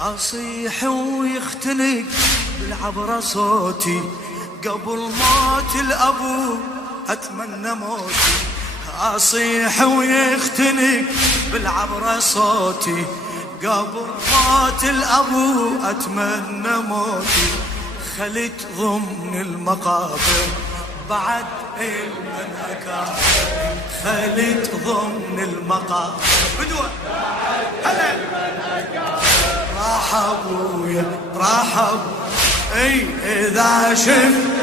أصيح ويختنق بالعبرة صوتي، قبل موت الأبو أتمنى موتي. أصيح ويختنق بالعبرة صوتي، قبل موت الأبو أتمنى موتي. خلت ضمن المقابر بعد المنهكة، خلت ضمن المقابر بدوى هلا راح ابويا راح ابويا. اي اذا شفت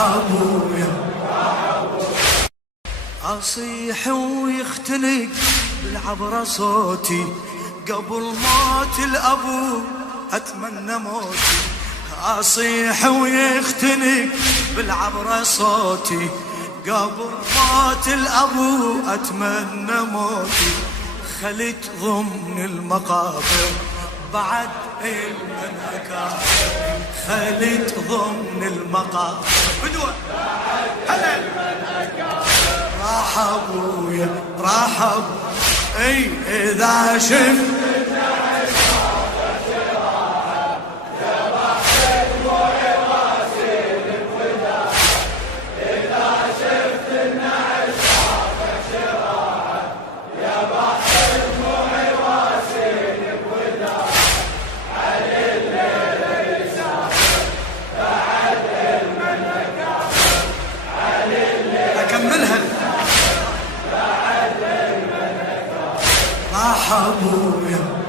ابويا اصيح ويختنق بالعبرة صوتي، قبل موت الابو اتمنى موتي. اصيح ويختنق بالعبرة صوتي، قبل موت الابو اتمنى موتي. خلت ضمن المقابر بعد المنهكة، خلت ضمن المقابر بدوى هلا راح ابويا راح ابويا. اي اذا شفت راح ابويا